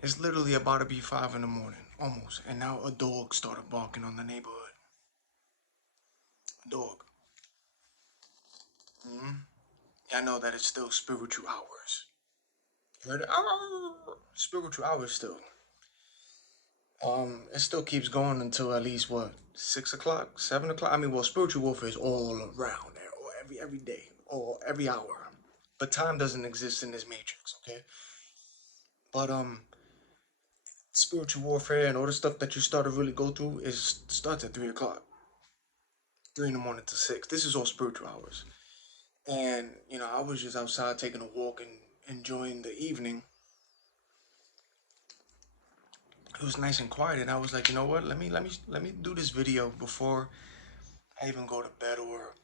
It's literally about to be 5 in the morning, almost, and now a dog started barking on the neighborhood. A dog. I know that it's still spiritual hours. You heard it? Spiritual hours still. It still keeps going until at least what, 6 o'clock, 7 o'clock. I mean, well, spiritual warfare is all around there, or every day, or every hour. But time doesn't exist in this matrix, okay? But spiritual warfare and all the stuff that you start to really go through is starts at 3 o'clock, 3 in the morning to 6. This is all spiritual hours. And I was just outside taking a walk and enjoying the evening. It was nice and quiet, and I was like, you know what? Let me do this video before I even go to bed, or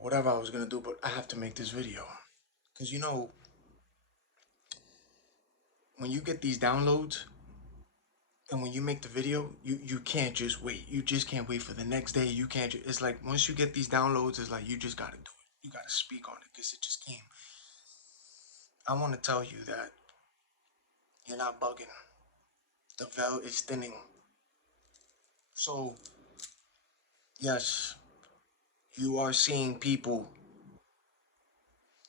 whatever I was gonna do. But I have to make this video because when you get these downloads and when you make the video, you can't just wait. You just can't wait for the next day. You can't. It's like once you get these downloads, it's like you just gotta do it. You gotta speak on it because it just came. I want to tell you that you're not bugging. The veil is thinning. So yes, you are seeing people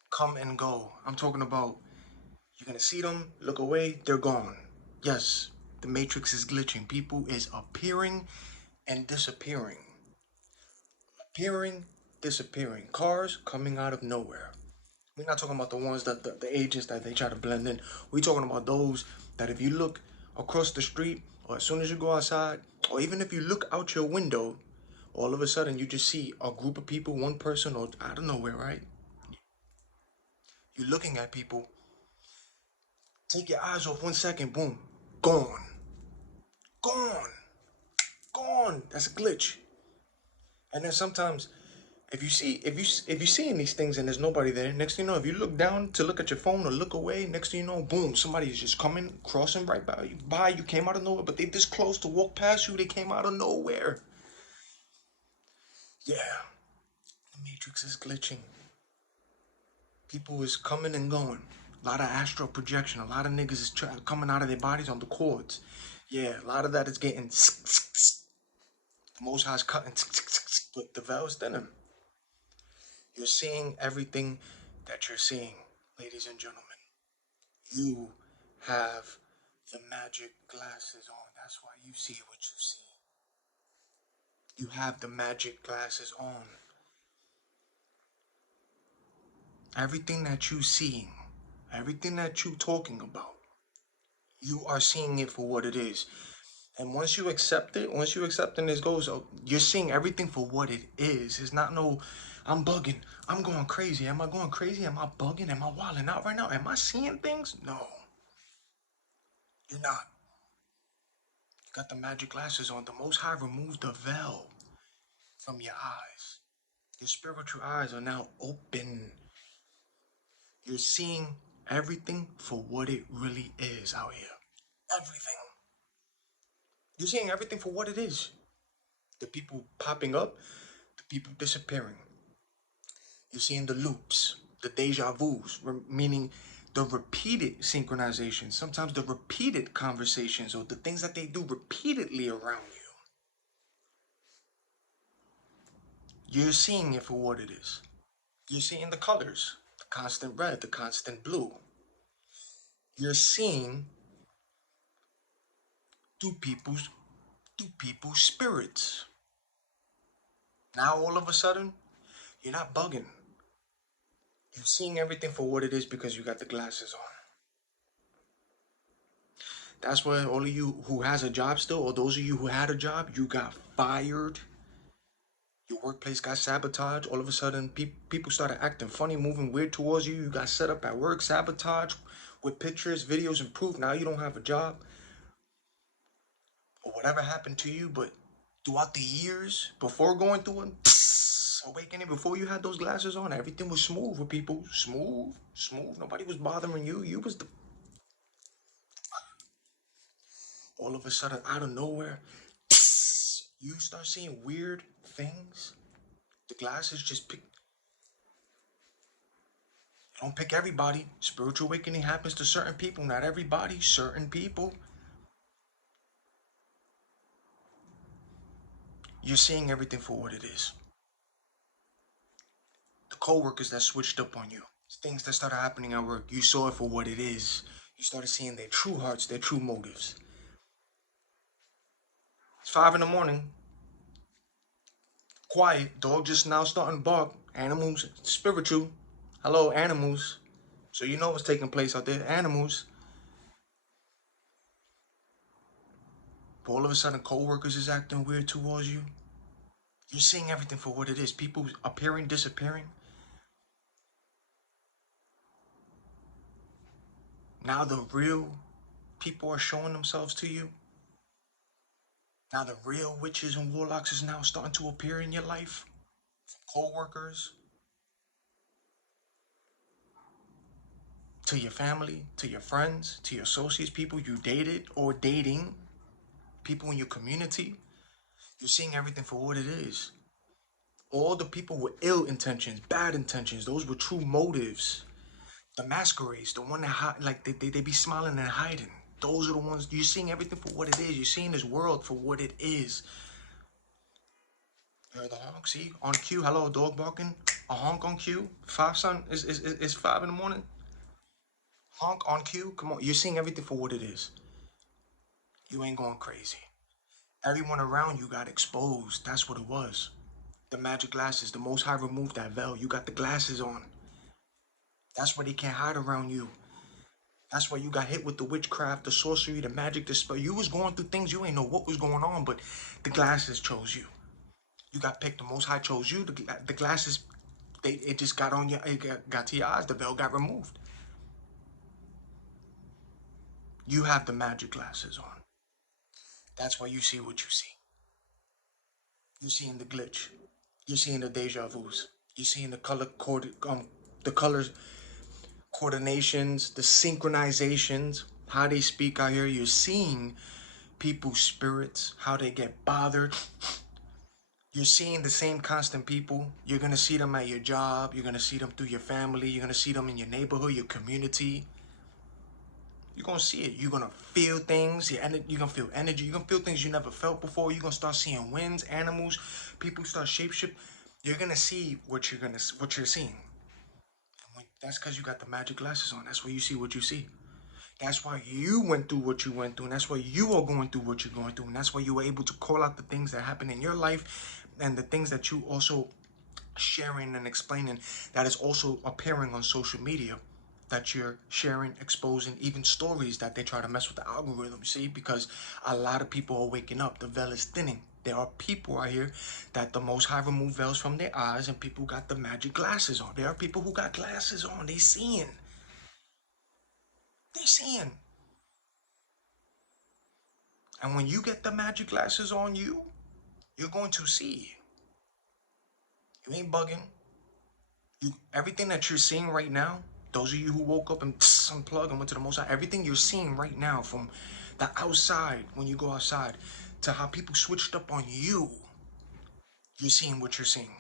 come and go. I'm talking about you're gonna see them, look away, they're gone. Yes, the matrix is glitching. People is appearing and disappearing. Appearing, disappearing. Cars coming out of nowhere. We're not talking about the ones that the agents that they try to blend in. We're talking about those that if you look across the street, or as soon as you go outside, or even if you look out your window, all of a sudden you just see a group of people, one person, or out of nowhere, right? You're looking at people, take your eyes off 1 second, boom, gone. Gone. Gone. That's a glitch. And then sometimes if you seeing these things and there's nobody there, next thing you know, if you look down to look at your phone or look away, next thing you know, boom, somebody is just coming, crossing right by you, came out of nowhere, but they this close to walk past you, they came out of nowhere. Yeah, the matrix is glitching. People is coming and going. A lot of astral projection. A lot of niggas is coming out of their bodies on the cords. Yeah, a lot of that is getting. The Most High's cutting, but the veil's thinning. You're seeing everything that you're seeing, ladies and gentlemen. You have the magic glasses on. That's why you see what you see. You have the magic glasses on. Everything that you seeing, everything that you talking about, you are seeing it for what it is. And once you accept it, once you accept and this goes, you're seeing everything for what it is. It's not no, I'm bugging, I'm going crazy. Am I going crazy? Am I bugging? Am I wilding out right now? Am I seeing things? No, you're not. You got the magic glasses on. The Most High removed the veil from your eyes. Your spiritual eyes are now open. You're seeing everything for what it really is out here. Everything. You're seeing everything for what it is. The people popping up, the people disappearing. You're seeing the loops, the deja vus, meaning the repeated synchronization, sometimes the repeated conversations or the things that they do repeatedly around you. You're seeing it for what it is. You're seeing the colors, the constant red, the constant blue. You're seeing through people's spirits. Now all of a sudden, you're not bugging. You're seeing everything for what it is because you got the glasses on. That's why all of you who has a job still, or those of you who had a job, you got fired. Your workplace got sabotaged. All of a sudden, people started acting funny, moving weird towards you. You got set up at work, sabotage with pictures, videos, and proof. Now you don't have a job. Or whatever happened to you, but throughout the years, before going through an awakening, before you had those glasses on, everything was smooth with people. Smooth, smooth. Nobody was bothering you. You was the... All of a sudden, out of nowhere, you start seeing weird things. The glasses just pick. Don't pick everybody. Spiritual awakening happens to certain people, not everybody, certain people. You're seeing everything for what it is. The co-workers that switched up on you, things that started happening at work, you saw it for what it is. You started seeing their true hearts, their true motives. It's 5 in the morning. Quiet. Dog just now starting to bark. Animals, spiritual. Hello, animals. So you know what's taking place out there. Animals. But all of a sudden, co-workers is acting weird towards you. You're seeing everything for what it is. People appearing, disappearing. Now the real people are showing themselves to you. Now the real witches and warlocks is now starting to appear in your life. Co-workers, to your family, to your friends, to your associates, people you dated or dating, people in your community. You're seeing everything for what it is. All the people with ill intentions, bad intentions, those were true motives. The masquerades, the one that like they be smiling and hiding. Those are the ones. You're seeing everything for what it is. You're seeing this world for what it is. You heard the honk, see? On cue. Hello, dog barking. A honk on cue. 5 son is 5 in the morning. Honk on cue. Come on. You're seeing everything for what it is. You ain't going crazy. Everyone around you got exposed. That's what it was. The magic glasses. The Most High removed that veil. You got the glasses on. That's why they can't hide around you. That's why you got hit with the witchcraft, the sorcery, the magic, the spell. You was going through things you ain't know what was going on, but the glasses chose you. You got picked. The Most High chose you. The glasses, it just got on your, it got to your eyes. The veil got removed. You have the magic glasses on. That's why you see what you see. You're seeing the glitch. You're seeing the deja vu's. You're seeing the the colors coordinations, the synchronizations, how they speak out here. You're seeing people's spirits, how they get bothered. You're seeing the same constant people. You're going to see them at your job. You're going to see them through your family. You're going to see them in your neighborhood, your community. You're going to see it. You're going to feel things. You're going to feel energy. You're going to feel things you never felt before. You're going to start seeing winds, animals, people start shapeshift. You're going to see what you're seeing. That's because you got the magic glasses on. That's why you see what you see. That's why you went through what you went through. And that's why you are going through what you're going through. And that's why you were able to call out the things that happen in your life and the things that you also sharing and explaining that is also appearing on social media, that you're sharing, exposing, even stories that they try to mess with the algorithm, see? Because a lot of people are waking up. The veil is thinning. There are people out here that the Most High removed veils from their eyes and people got the magic glasses on. There are people who got glasses on. They seeing. They seeing. And when you get the magic glasses on you, you're going to see. You ain't bugging. Everything that you're seeing right now, those of you who woke up and unplugged and went to the Most High, everything you're seeing right now from the outside, when you go outside, to how people switched up on you, you're seeing what you're seeing.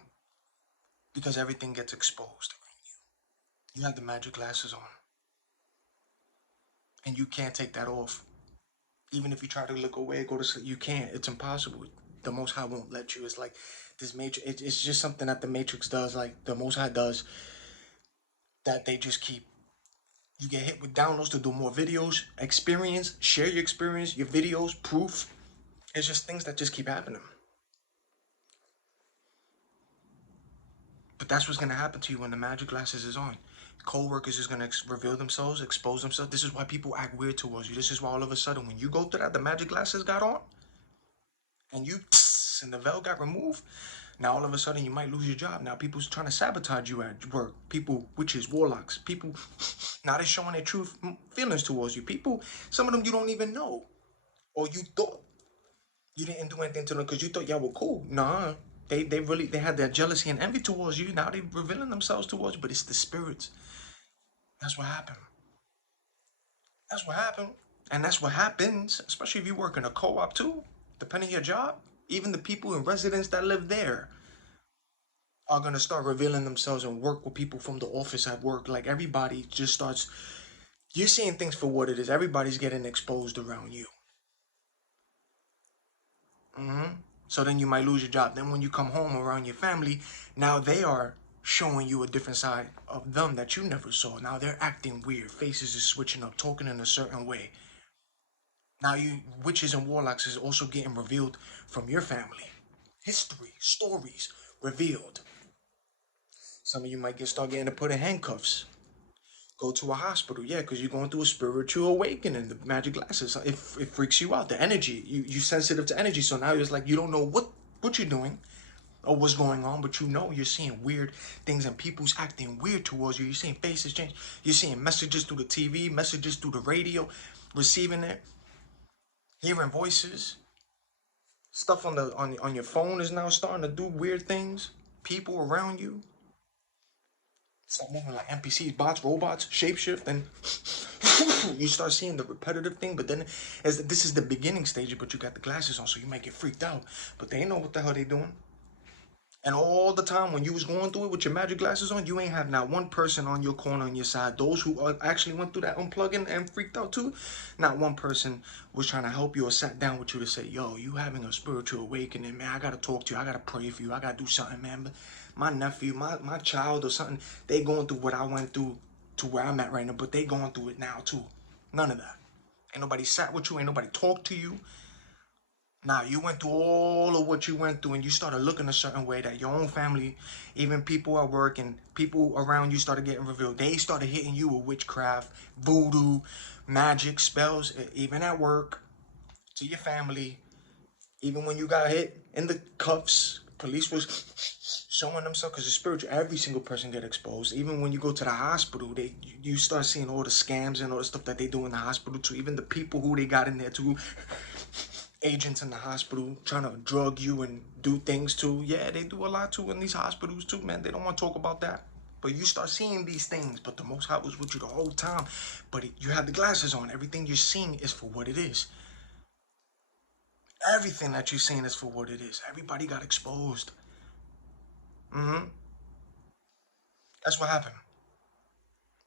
Because everything gets exposed around you. You have the magic glasses on. And you can't take that off. Even if you try to look away, go to sleep, you can't. It's impossible. The Most High won't let you. It's like this matrix. It's just something that the Matrix does, like the Most High does, that they just keep. You get hit with downloads to do more videos, experience, share your experience, your videos, proof. It's just things that just keep happening. But that's what's going to happen to you when the magic glasses is on. Co-workers is going to reveal themselves, expose themselves. This is why people act weird towards you. This is why all of a sudden when you go through that, the magic glasses got on, and and the veil got removed. Now all of a sudden you might lose your job. Now people's trying to sabotage you at work. People, witches, warlocks, people, now they're showing their true feelings towards you. People, some of them you don't even know. Or you thought you didn't do anything to them because you thought y'all were cool. Nah, they had that jealousy and envy towards you. Now they're revealing themselves towards you, but it's the spirits. That's what happened. That's what happened. And that's what happens, especially if you work in a co-op too, depending on your job. Even the people in residence that live there are gonna start revealing themselves and work with people from the office at work. Like everybody just starts. You're seeing things for what it is. Everybody's getting exposed around you. So then you might lose your job. Then when you come home around your family, now they are showing you a different side of them that you never saw. Now they're acting weird. Faces is switching up, talking in a certain way. Now you witches and warlocks is also getting revealed from your family. History, stories revealed. Some of you might start getting to put in handcuffs. Go to a hospital, yeah, because you're going through a spiritual awakening. The magic glasses, it freaks you out. The energy, you sensitive to energy. So now it's like you don't know what you're doing or what's going on, but you know you're seeing weird things and people's acting weird towards you. You're seeing faces change. You're seeing messages through the TV, messages through the radio, receiving it, hearing voices. Stuff on your phone is now starting to do weird things. People around you start moving like NPCs, bots, robots, shapeshift, and you start seeing the repetitive thing. But then, as this is the beginning stage, but you got the glasses on, so you might get freaked out. But they know what the hell they doing. And all the time when you was going through it with your magic glasses on, you ain't have not one person on your corner on your side. Those who actually went through that unplugging and freaked out too, not one person was trying to help you or sat down with you to say, yo, you having a spiritual awakening, man. I got to talk to you. I got to pray for you. I got to do something, man. But my nephew, my child or something, they going through what I went through to where I'm at right now, but they going through it now too. None of that. Ain't nobody sat with you. Ain't nobody talked to you. Now you went through all of what you went through and you started looking a certain way that your own family, even people at work and people around you started getting revealed. They started hitting you with witchcraft, voodoo, magic, spells, even at work, to your family. Even when you got hit in the cuffs, police was showing themselves because it's spiritual. Every single person get exposed. Even when you go to the hospital, you start seeing all the scams and all the stuff that they do in the hospital too. Even the people who they got in there too. Agents in the hospital trying to drug you and do things too. Yeah, they do a lot too in these hospitals too, man. They don't want to talk about that. But you start seeing these things, but the Most High was with you the whole time. But you have the glasses on. Everything you're seeing is for what it is. Everything that you're seeing is for what it is. Everybody got exposed. That's what happened.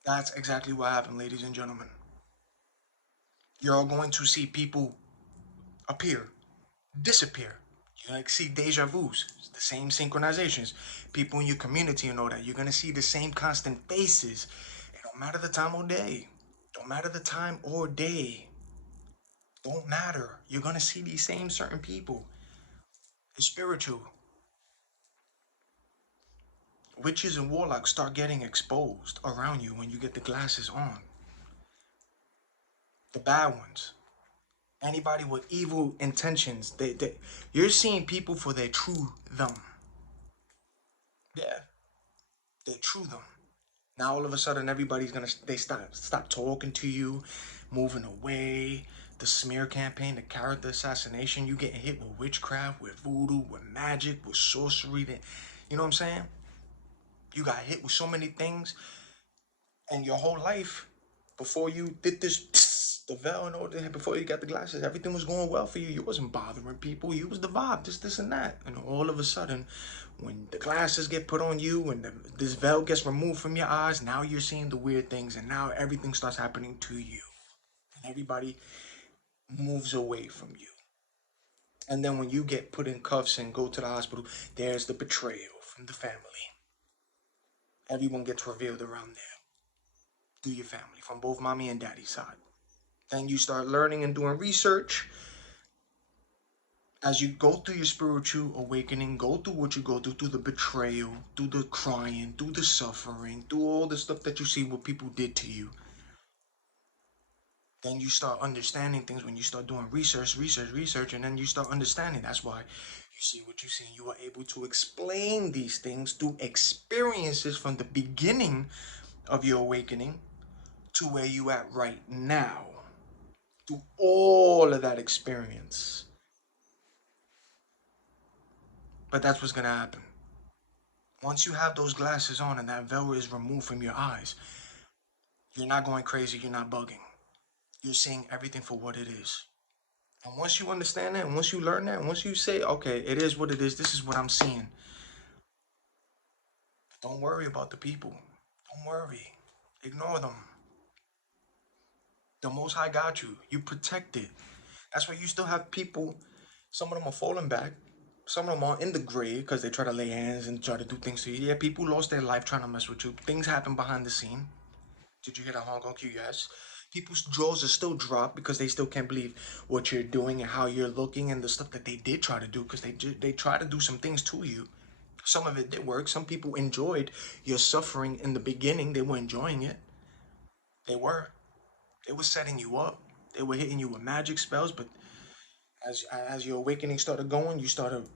That's exactly what happened, ladies and gentlemen. You're all going to see people appear, disappear. You like see deja vus, the same synchronizations. People in your community and all that. You're gonna see the same constant faces. It don't matter the time or day. Don't matter the time or day. Don't matter. You're gonna see these same certain people. It's spiritual. Witches and warlocks start getting exposed around you when you get the glasses on. The bad ones. Anybody with evil intentions. You're seeing people for their true them. Yeah, their true them. Now all of a sudden everybody's gonna they stop talking to you, moving away. The smear campaign, the character assassination, you getting hit with witchcraft, with voodoo, with magic, with sorcery. You know what I'm saying? You got hit with so many things, and your whole life before you did this, the veil and all that, before you got the glasses, everything was going well for you. You wasn't bothering people. You was the vibe, this, and that. And all of a sudden, when the glasses get put on you and this veil gets removed from your eyes, now you're seeing the weird things, and now everything starts happening to you. And everybody moves away from you. And then when you get put in cuffs and go to the hospital, there's the betrayal from the family. Everyone gets revealed around there through your family, from both mommy and daddy's side. Then you start learning and doing research. As you go through your spiritual awakening, go through what you go through the betrayal, through the crying, through the suffering, through all the stuff that you see what people did to you. Then you start understanding things when you start doing research, and then you start understanding. That's why you see what you see. You are able to explain these things through experiences from the beginning of your awakening to where you at right now. Through all of that experience. But that's what's going to happen. Once you have those glasses on and that veil is removed from your eyes, you're not going crazy, you're not bugging. You're seeing everything for what it is. And once you understand that, and once you learn that, and once you say, okay, it is what it is, this is what I'm seeing, Don't worry about the people. Don't worry. Ignore them. The Most High got you. You protected. That's why you still have people. Some of them are falling back. Some of them are in the grave because they try to lay hands and try to do things to you. Yeah, people lost their life trying to mess with you. Things happen behind the scene. Did you hear that Hong Kong Q? Yes. People's jaws are still dropped because they still can't believe what you're doing and how you're looking and the stuff that they did try to do because they try to do some things to you. Some of it did work. Some people enjoyed your suffering in the beginning. They were enjoying it. They were. They were setting you up. They were hitting you with magic spells. But as your awakening started going, you started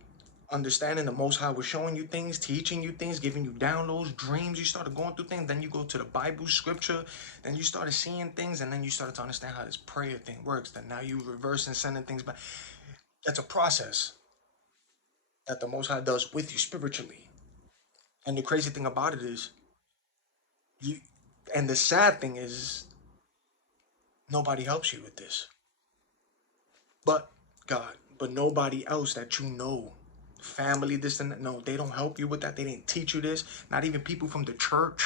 understanding the Most High was showing you things, teaching you things, giving you downloads, dreams. You started going through things. Then you go to the Bible, scripture. Then you started seeing things, and then you started to understand how this prayer thing works. Then now you reverse and sending things back. That's a process that the Most High does with you spiritually. And the crazy thing about it is, you. And the sad thing is, nobody helps you with this, but God. But nobody else that you know. Family, this and that. No, they don't help you with that. They didn't teach you this. Not even people from the church,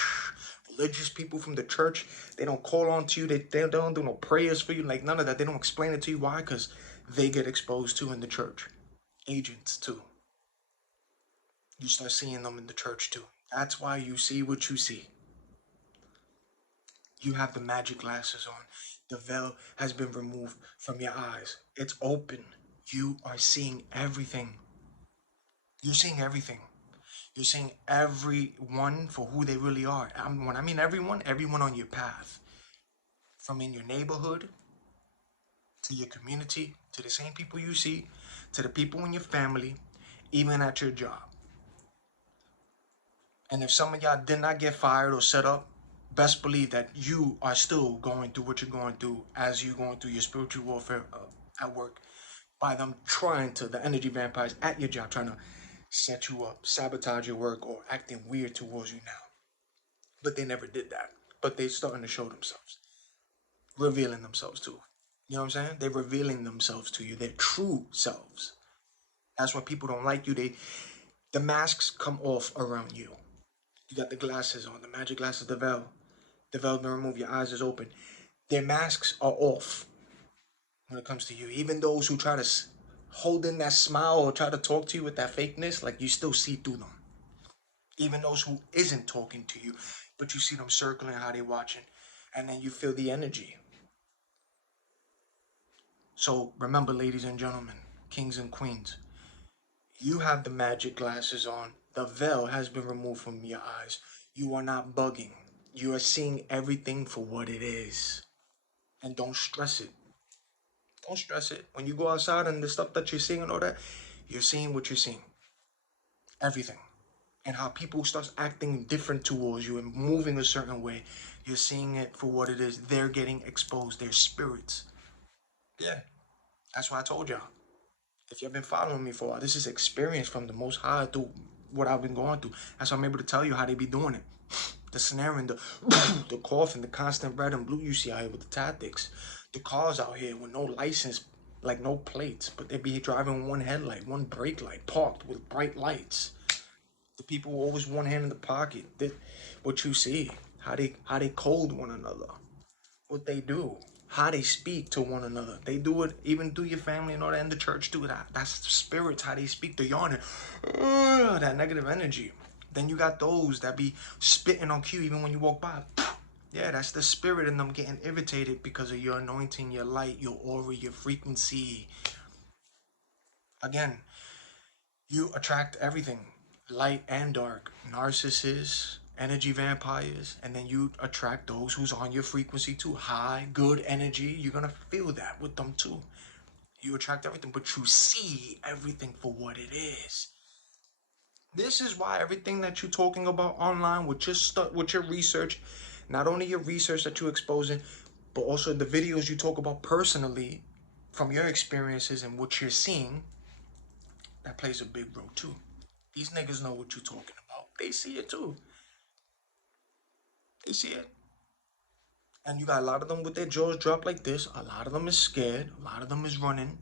religious people from the church. They don't call on to you. They don't do no prayers for you. Like none of that. They don't explain it to you. Why? Because they get exposed to in the church. Agents too. You start seeing them in the church too. That's why you see what you see. You have the magic glasses on. The veil has been removed from your eyes. It's open. You are seeing everything. You're seeing everything. You're seeing everyone for who they really are. When I mean everyone, everyone on your path. From in your neighborhood, to your community, to the same people you see, to the people in your family, even at your job. And if some of y'all did not get fired or set up, best believe that you are still going through what you're going through as you're going through your spiritual warfare at work. By them trying to, the energy vampires at your job, trying to set you up, sabotage your work, or acting weird towards you now. But they never did that. But they're starting to show themselves, revealing themselves to you. You know what I'm saying? They're revealing themselves to you, their true selves. That's why people don't like you. The masks come off around you. You got the glasses on, the magic glasses, the veil. The veil been removed, your eyes is open. Their masks are off when it comes to you. Even those who try to hold in that smile or try to talk to you with that fakeness, like you still see through them. Even those who isn't talking to you, but you see them circling how they watching, and then you feel the energy. So remember, ladies and gentlemen, kings and queens, you have the magic glasses on. The veil has been removed from your eyes. You are not bugging. You are seeing everything for what it is. And don't stress it. Don't stress it. When you go outside and the stuff that you're seeing and all that, you're seeing what you're seeing. Everything. And how people start acting different towards you and moving a certain way. You're seeing it for what it is. They're getting exposed. They're spirits. Yeah. That's why I told y'all. If you've been following me for a while, this is experience from the Most High through what I've been going through. That's why I'm able to tell you how they be doing it. The snaring, the coughing, the constant red and blue you see out here with the tactics. The cars out here with no license, like no plates, but they be driving one headlight, one brake light, parked with bright lights. The people always one hand in the pocket. What you see, how they cold one another, what they do, how they speak to one another. They do it even through your family and all that, and the church do that. That's the spirits, how they speak. They're yawning, that negative energy. Then you got those that be spitting on cue even when you walk by. Yeah, that's the spirit in them getting irritated because of your anointing, your light, your aura, your frequency. Again, you attract everything, light and dark, narcissists, energy vampires, and then you attract those who's on your frequency too. High, good energy. You're gonna feel that with them too. You attract everything, but you see everything for what it is. This is why everything that you're talking about online with your research, not only your research that you're exposing, but also the videos you talk about personally from your experiences and what you're seeing, that plays a big role too. These niggas know what you're talking about. They see it too. They see it. And you got a lot of them with their jaws dropped like this. A lot of them is scared. A lot of them is running.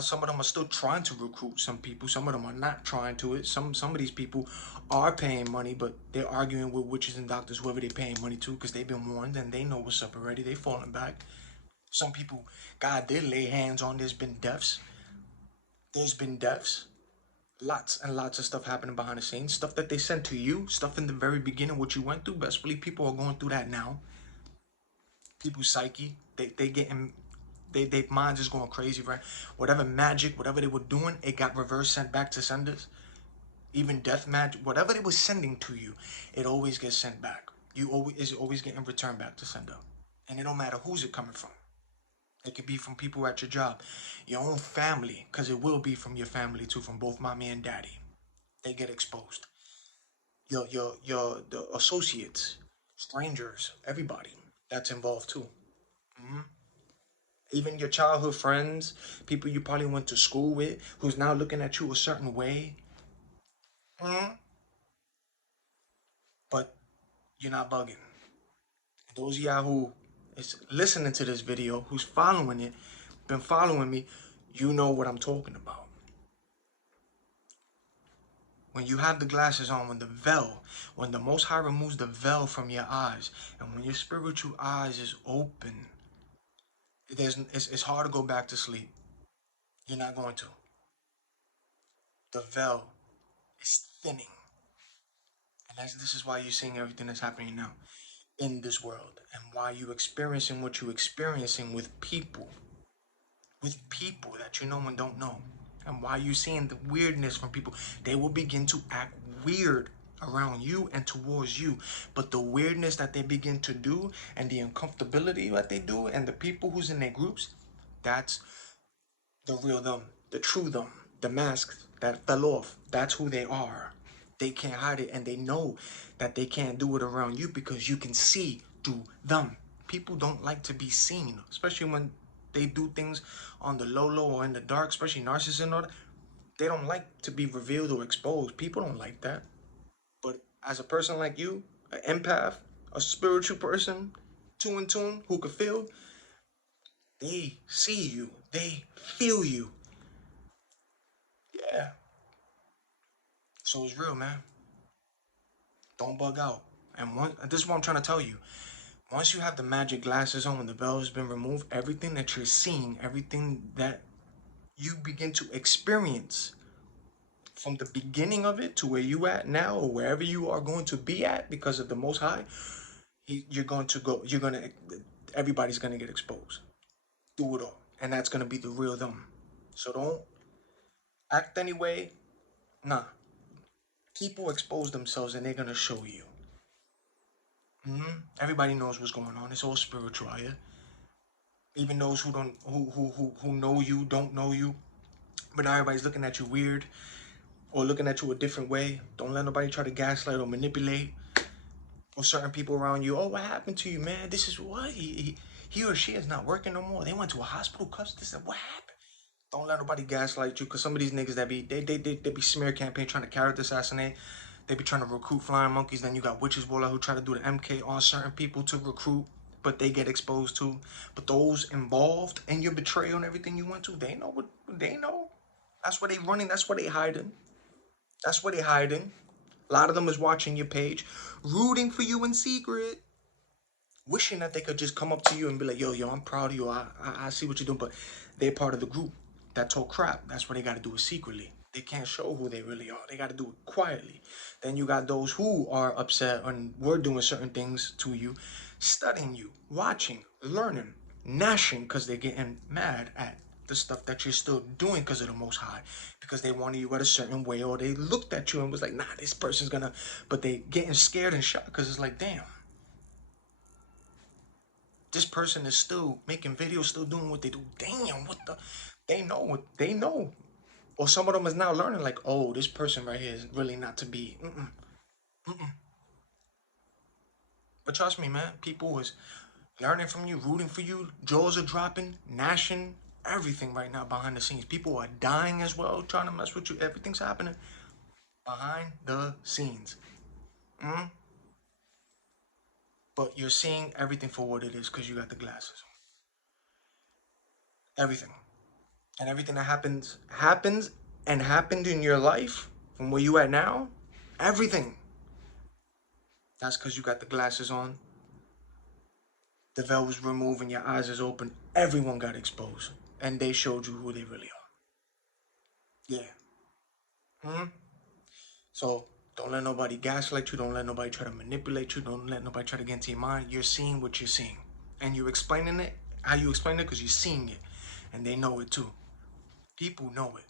Some of them are still trying to recruit some people. Some of them are not trying to it. Some of these people are paying money, but they're arguing with witches and doctors, whoever they're paying money to, because they've been warned and they know what's up already. They falling back. Some people, God did lay hands on. There's been deaths. There's been deaths. Lots and lots of stuff happening behind the scenes. Stuff that they sent to you. Stuff in the very beginning, what you went through. Best believe people are going through that now. People's psyche, they getting they minds is going crazy, right? Whatever magic, whatever they were doing, it got reverse sent back to senders. Even death magic, whatever they were sending to you, it always gets sent back. You always is always getting returned back to sender, and it don't matter who's it coming from. It could be from people at your job, your own family, because it will be from your family too, from both mommy and daddy. They get exposed. Your the associates, strangers, everybody that's involved too. Mhm. Even your childhood friends, people you probably went to school with, who's now looking at you a certain way. Mhm. But you're not bugging. Those of y'all who is listening to this video, who's following it, been following me, you know what I'm talking about. When you have the glasses on, when the Most High removes the veil from your eyes, and when your spiritual eyes is open, it's hard to go back to sleep. You're not going to. The veil is thinning. And this is why you're seeing everything that's happening now in this world, and why you experiencing what you're experiencing with people that you know and don't know, and why you seeing the weirdness from people. They will begin to act weird around you and towards you, but the weirdness that they begin to do and the uncomfortability that they do and the people who's in their groups, that's the real them, the true them, the mask that fell off. That's who they are. They can't hide it, and they know that they can't do it around you because you can see through them. People don't like to be seen, especially when they do things on the low or in the dark, especially narcissists and all that. They don't like to be revealed or exposed. People don't like that. But as a person like you, an empath, a spiritual person, two in tune, who could feel, they see you, they feel you. Yeah. So it's real, man. Don't bug out. And this is what I'm trying to tell you. Once you have the magic glasses on, when the veil has been removed, everything that you're seeing, everything that you begin to experience from the beginning of it to where you at now, or wherever you are going to be at because of the Most High, you're going to go. Everybody's going to get exposed. Do it all, and that's going to be the real them. So don't act anyway. Nah. People expose themselves, and they're going to show you. Everybody knows what's going on. It's all spiritual here. Even those who don't who know you don't know you, but now everybody's looking at you weird or looking at you a different way. Don't let nobody try to gaslight or manipulate, or certain people around you. Oh, what happened to you, man? This is what he or she is not working no more. They went to a hospital because this is what happened. Don't let nobody gaslight you, because some of these niggas that be they be smear campaign trying to character assassinate. They be trying to recruit flying monkeys. Then you got witches who try to do the MK on certain people to recruit, but they get exposed too. But those involved in your betrayal and everything you went to, they know what they know. That's where they running. That's where they hiding. That's where they hiding. A lot of them is watching your page, rooting for you in secret, wishing that they could just come up to you and be like, yo, I'm proud of you. I see what you're doing. But they're part of the group that talk crap. That's what they got to do it secretly. They can't show who they really are. They got to do it quietly. Then you got those who are upset and were doing certain things to you, studying you, watching, learning, gnashing because they're getting mad at the stuff that you're still doing because of the Most High, because they wanted you at a certain way, or they looked at you and was like, nah, this person's gonna, but they getting scared and shocked because it's like, damn, this person is still making videos, still doing what they do. Damn, what the? They know what they know. Or some of them is now learning, like, oh, this person right here is really not to be. But trust me, man, people is learning from you, rooting for you. Jaws are dropping, gnashing, everything right now behind the scenes. People are dying as well, trying to mess with you. Everything's happening behind the scenes. But you're seeing everything for what it is because you got the glasses. Everything. And everything that happens and happened in your life from where you at now, everything. That's because you got the glasses on. The veil was removed and your eyes is open. Everyone got exposed. And they showed you who they really are. Yeah. So don't let nobody gaslight you. Don't let nobody try to manipulate you. Don't let nobody try to get into your mind. You're seeing what you're seeing. And you're explaining it. How you explain it? Because you're seeing it. And they know it too. People know it.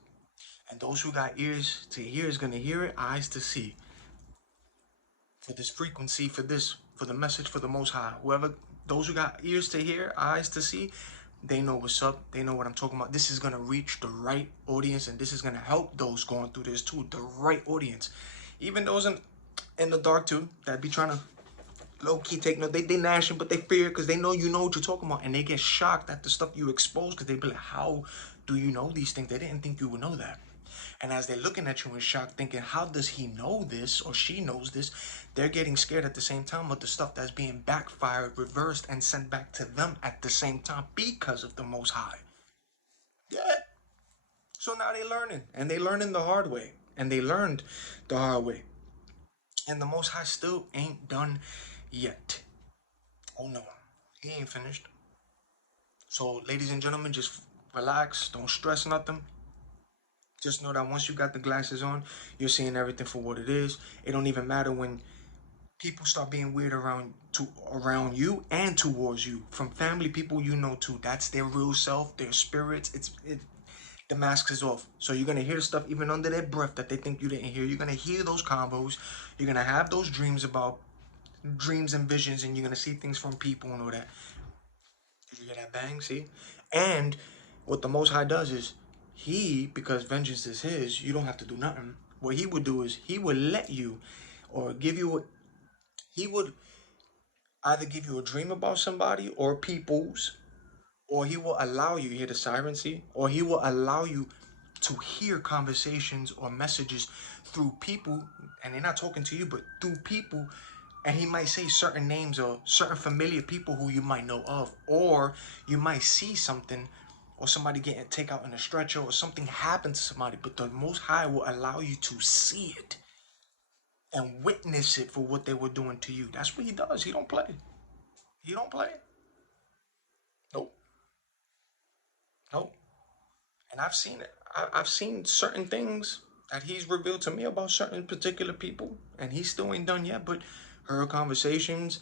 And those who got ears to hear is going to hear it, eyes to see. For this frequency, for the message, for the Most High. Whoever, those who got ears to hear, eyes to see, they know what's up. They know what I'm talking about. This is going to reach the right audience, and this is going to help those going through this too. The right audience. Even those in the dark too, that be trying to low-key take note. They gnashing, but they fear because they know you know what you're talking about. And they get shocked at the stuff you expose because they be like, how do you know these things? They didn't think you would know that. And as they're looking at you in shock, thinking, how does he know this or she knows this? They're getting scared at the same time of the stuff that's being backfired, reversed, and sent back to them at the same time because of the Most High. Yeah. So now they're learning, and they learning the hard way. And they learned the hard way. And the Most High still ain't done yet. Oh no, he ain't finished. So, ladies and gentlemen, just relax. Don't stress nothing. Just know that once you got the glasses on, you're seeing everything for what it is. It don't even matter when people start being weird around you and towards you. From family people you know too. That's their real self, their spirits. The mask is off. So you're gonna hear the stuff even under their breath that they think you didn't hear. You're gonna hear those combos. You're gonna have those dreams and visions, and you're gonna see things from people and all that. Did you hear that bang? See? And what the Most High does is because vengeance is his, you don't have to do nothing. What he would do is he would let you or give you he would either give you a dream about somebody or people's, or he will allow you, hear the siren, see? Or he will allow you to hear conversations or messages through people, and they're not talking to you, but through people, and he might say certain names or certain familiar people who you might know of, or you might see something or somebody getting take out in a stretcher or something happen to somebody, but the Most High will allow you to see it and witness it for what they were doing to you. That's what he does. He don't play. He don't play. Nope. Nope. And I've seen it. I've seen certain things that he's revealed to me about certain particular people, and he still ain't done yet, but heard conversations,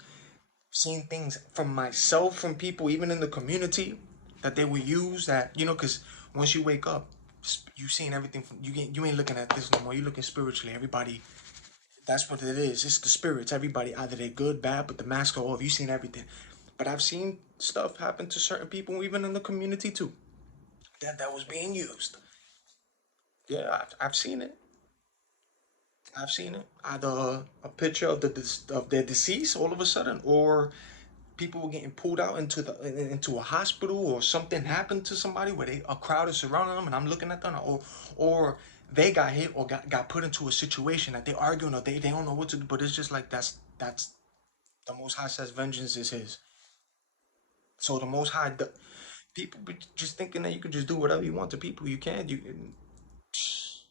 seen things from myself, from people, even in the community, that they will use that, because once you wake up, you seen everything from, you ain't looking at this no more. You looking spiritually. Everybody, that's what it is. It's the spirits. Everybody, either they're good, bad, but the mask are off. You seen everything. But I've seen stuff happen to certain people, even in the community too, that was being used. Yeah, I've seen it. I've seen it. Either a picture of their deceased all of a sudden, or people were getting pulled out into a hospital, or something happened to somebody where a crowd is surrounding them, and I'm looking at them, or they got hit or got put into a situation that they're arguing or they don't know what to do. But it's just like that's the Most High says vengeance is his. So the Most High, people be just thinking that you can just do whatever you want to people. You can't.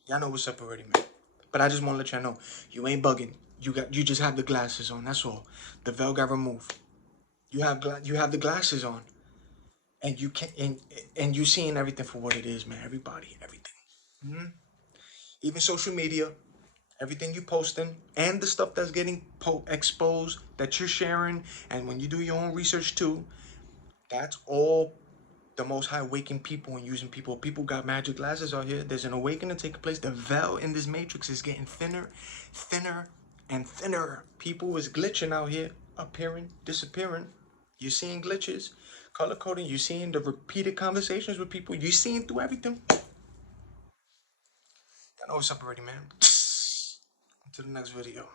Y'all know what's up already, man. But I just want to let y'all know, you ain't bugging. You just have the glasses on. That's all. The veil got removed. You have the glasses on, and you can and you seeing everything for what it is, man. Everybody, everything. Even social media, everything you posting, and the stuff that's getting exposed that you're sharing, and when you do your own research too, that's all the Most High waking people and using people. People got magic glasses out here. There's an awakening taking place. The veil in this matrix is getting thinner, thinner, and thinner. People is glitching out here, appearing, disappearing. You're seeing glitches, color coding. You're seeing the repeated conversations with people. You're seeing through everything. I know what's up already, man. To the next video.